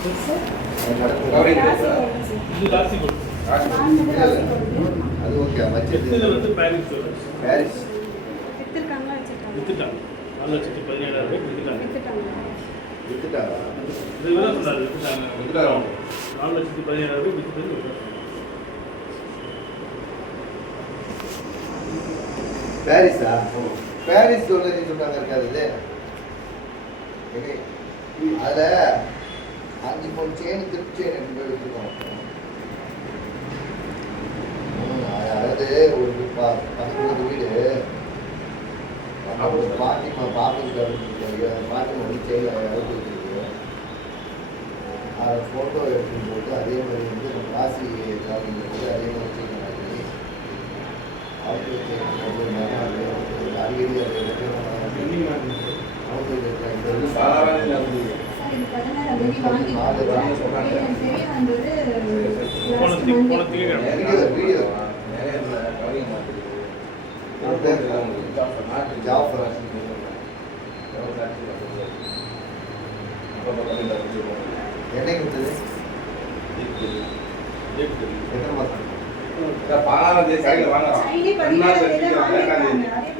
அது ஓகே வச்சிருக்கீங்க வந்து பாரிஸ் பாரிஸ் வித்துட்டாங்க வித்துட்டாங்க 4,17,000 வித்துட்டாங்க வித்துட்டாங்க இதுதான் சொன்னாரு வித்துட்டாங்க 4,17,000 வித்துட்டு பாரிஸா பாரிஸ் ஜுவல்லரி சொன்னாங்க இருக்காது அதில் 5 பவுன் செயின் திருப்பி செயின் எடுத்து போய் வச்சுருக்கோம். அதாவது ஒரு 10 வீடு பாத்திமா பாப்பா பாத்திமா வந்து செயின் அழுத்து வச்சுருக்கு. அதை ஃபோட்டோ எடுத்து போட்டு அதே மாதிரி வந்து நம்ம ராசி போது அதே மாதிரி செயின் வாங்கி அவுட்டு செயின் அடிக்கடி என்னைக்கு விட்டது எத்தனை மாதம்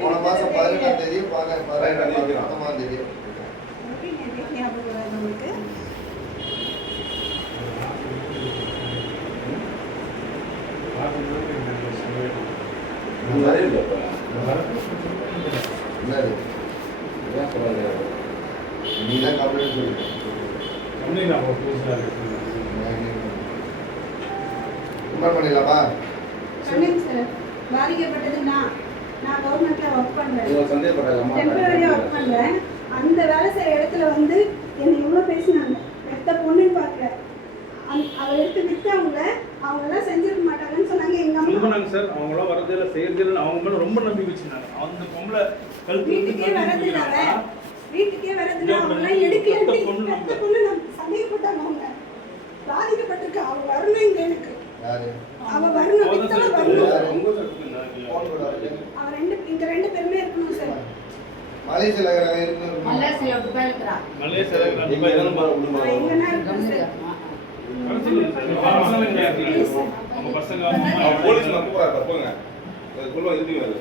போன மாதம் 18ஆம் தேதி 19ஆம் தேதி நீதான் கம்ப்ளைண்ட் சொல்லுங்க பண்ணிடலாமா? பாதிக்கப்பட்டது நான் கவர்மெண்ட்ல ஒர்க் பண்றேன், டெம்பரரியா ஒர்க் பண்றேன். அந்த வேலை செய்யற இடத்துல வந்து என்ன எவ்வளவு பேசினாங்க. பெத்த பொண்ணுன்னு பார்க்கல, அவ எடுத்து வித்தவங்க அவங்க எல்லாம் செஞ்சிருக்க மாட்டாங்கன்னு சொன்னாங்க. எங்க அம்மா சொன்னாங்க சார், அவங்க எல்லாம் வரதே செய்யறதே அவங்க மேல ரொம்ப நம்பிக்கை வச்சிருந்தாங்க. அந்த பொம்பளை வீட்டுக்கே வரதுனால அவங்க எல்லாம் எடுக்கல. பெத்த பொண்ணு நான் சந்தேகப்பட்டாங்க. அவங்க பாதிக்கப்பட்டிருக்க, அவ வரணும் இங்க எனக்கு அவ வரணும், வித்தவ வரணும். அவ இந்த 2 பேருமே இருக்கணும் சார். மலேசியால இருக்கணும். மலேசியால துபாய் இருக்கறா. மலேசியால துபாய் தான் போறோம். எங்கனா இருக்கணும் சார். நம்ம பசங்க போலீஸ் கூப்பிடுறாங்க போங்க. அதுக்குள்ள இருக்கு வேற.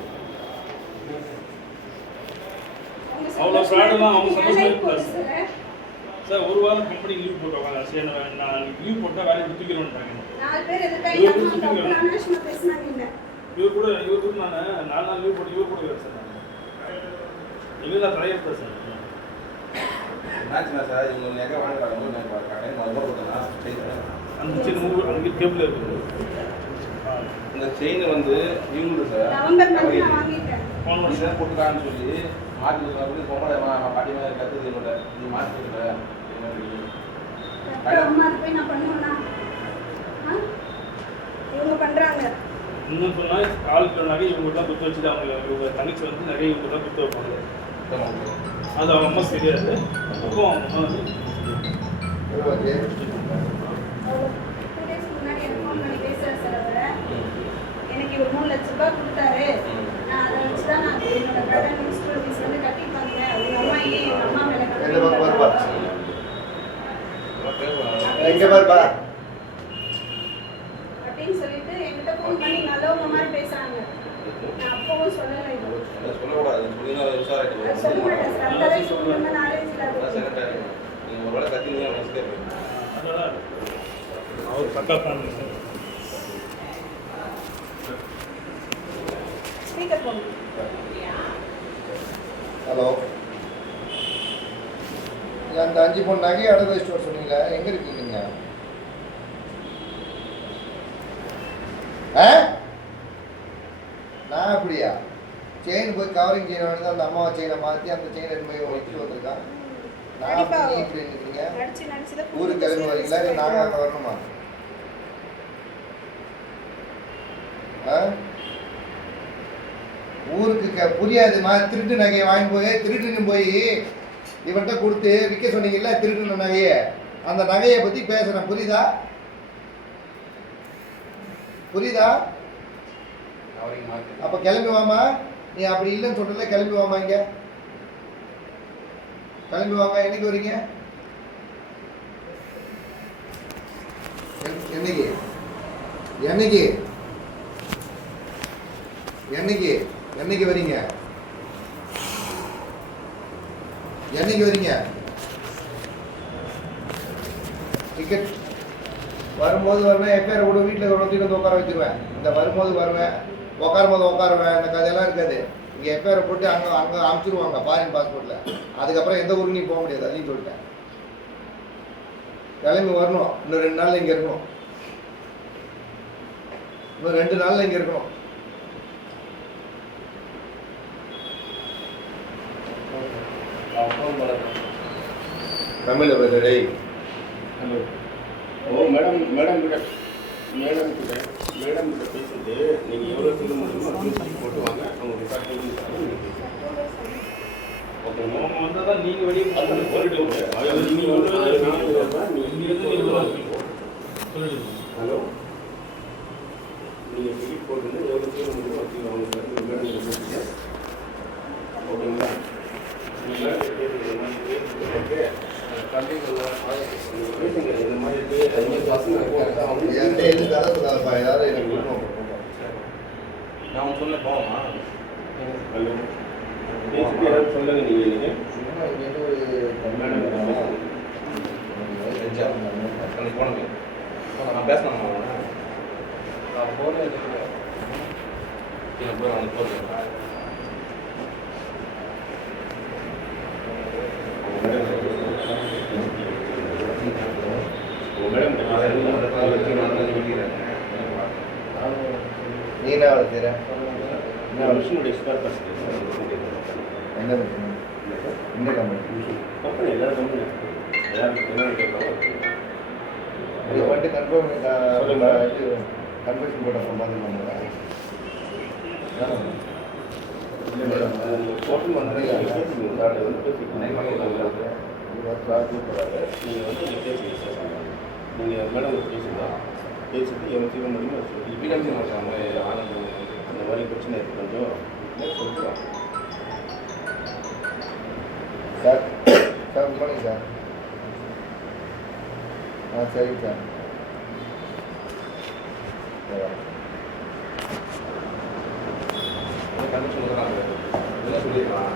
அவ்வளோ ஃப்ராட்லாம் அவங்க சப்போஸ் சார் ஒரு வாரம் கம்பெனி லீவ் போட்டுருவாங்க. சரி நான் லீவ் போட்டால் வேலையை தூக்கிடுவேன்ட்டாங்க. 4 பேர் எதுக்காக அனாவசியமா பேசினாங்க. இவர் கூட நான் 4 நாள் லீவ் போட்டு இவர் கூட வேறு சார் இவங்க தான் தலைவர் சார். என்னாச்சுன்னா சார் இவங்க எங்கே வாங்கிட்டாங்க அந்த செயின் அங்கே டேபிள் இருக்குது. இந்த செயின் வந்து இவங்களுக்கு சார் ஃபோன் பண்ணி தான் போட்டுக்கான்னு சொல்லி மாற்றி பொம்பளை பாட்டியமாக கற்றுது என்னோட நீ மாற்றிக்கிட்ட இன்னும் சொன்னால் காலுக்கு நகை இவங்க தான் குத்து வச்சுட்டு இவங்க தங்கச்சி வந்து நிறைய இவங்க தான் குத்து வைப்பாங்க. அது அவங்க அம்மா தெரியாது. அப்போ அவங்க அம்மா வந்து எனக்கு ஒரு 3 லட்சம் ரூபாய் கொடுத்தாரு. நான் அதை வச்சு தான் நான் என்னோட கடன் ஸ்கூல் ஃபீஸ் வந்து கட்டிப்பாங்க. அவங்க அம்மா எங்கள் அம்மா மேலே அப்படின்னு சொல்லிட்டு என்கிட்ட ஃபோன் பண்ணி நல்லவங்க மாதிரி பேசுறாங்க. நான் அப்பவும் சொல்லலை. சொல்ல மாட்டேன் சார். அந்த அளவுக்கு சொல்லணும்னா நாலேஜ் இல்லாத அவர் பக்கா பண்ணு சார். ஸ்பீக்கர் போடுங்க. ஹலோ, அந்த 5 பொண்ணு நகையை அடகு வச்சுட்டு வர சொன்னீங்களா? எங்கே இருக்கீங்க நீங்கள்? நான் அப்படியா செயின் போய் கவரிங் செயின் வந்து அந்த அம்மாவை செயினை மாற்றி அந்த செயினை போய் வச்சுட்டு வந்திருக்கான். நான் அப்படி இப்படி இருக்கீங்க. ஊருக்கு கிளம்பி வரீங்களா? இல்லை நாங்கள் அங்கே வரணுமா? ஊருக்கு புரியாதுமா. திருட்டு நகையை வாங்கி போய் திருட்டுன்னு போய் இவன்கிட்ட கொடுத்து விற்க சொன்னீங்கல்ல திருட்டுன நகையை, அந்த நகையை பற்றி பேசுகிறேன். புரியுதா? அப்போ கிளம்பி வாமா. நீ அப்படி இல்லைன்னு சொல்றல, கிளம்பி வாமா. இங்க கிளம்பி வாங்க. என்னைக்கு வரீங்க? என்னைக்கு என்னைக்கு என்னைக்கு என்னைக்கு வரீங்க? என்னைக்கு வரீங்க? டிக்கெட் வரும்போது வரணும். எப்பேரை கூட வீட்டில் ஒருத்திட்டு வந்து உட்கார வச்சுருவேன். இந்த வரும்போது வருவேன், உட்காருவேன். இந்த கதையெல்லாம் இருக்காது. இங்கே எப்பேரை போட்டு அங்கே அனுப்பிச்சிடுவாங்க ஃபாரின் பாஸ்போர்ட்டில். அதுக்கப்புறம் எந்த ஊருக்கு நீ போக முடியாது. அதையும் சொல்லிட்டேன். கிளம்பி வரணும். இன்னும் 2 நாளில் இங்கே இருக்கணும். இன்னும் 2 நாளில் இங்கே இருக்கணும். தமிழில் பேசுறே. ஓ மேடம் கிட்ட பேசிட்டு நீங்கள் எவ்வளோ சீக்கிரம் முடியுமோ அட்மிஷன் போட்டு வாங்க. அவங்க டிபார்ட்மெண்ட் ஓகேங்களா? அவங்க வந்தால் தான் நீங்கள் வெளியே சொல்லிட்டு ஹலோ, நீங்கள் டிக்கெட் போட்டுருந்து எவ்வளோ சீக்கிரம் முடியுமோ வச்சுக்கோங்க. அவங்க மேடம் பேசுங்க. ஓகேங்களா? நான் சொன்ன போவா ஹலோ பேசிட்டு யாரும் சொல்லுங்க. நீங்கள் போனது நான் பேசணும். நான் போகிறேன் போய் அவங்க போகிறேன். நீ என்ன வேலை செய்கிற? மிஷினுடைய ஸ்பேர் பார்ட்ஸ் எந்த மிஷின்? இந்த கம்பெனி எல்லா கம்பெனி எல்லாருக்கும் என்ன கேட்கலாம். இது வந்துட்டு கன்வர்ஷன் போட்ட மாதிரி இல்லை மேடம், டோட்டல் வந்து நீங்கள் வந்து பேசுங்க. நீங்கள் மேடம் பேசுங்க. பேசிட்டு எவ்வளோ சீக்கிரம் முடியுமோ பிடம்சி மாட்டாங்க ஆனந்தம் அந்த மாதிரி பிரச்சனை இருக்குது. கொஞ்சம் சொல்லிக்கலாம் sir. Sir good morning sir. சரிங்க சார். கண்டிஷன் இதெல்லாம் சொல்லிடலாம்.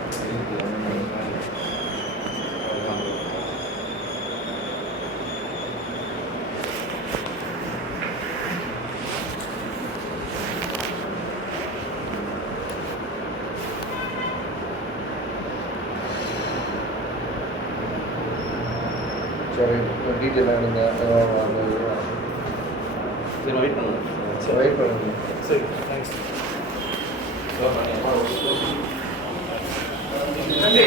சரி, டீட்டெயில் வேணுங்க. சரி வெயிட் பண்ணுங்க. வெயிட் பண்ணுங்க. சரி தேங்க்ஸ். நன்றி.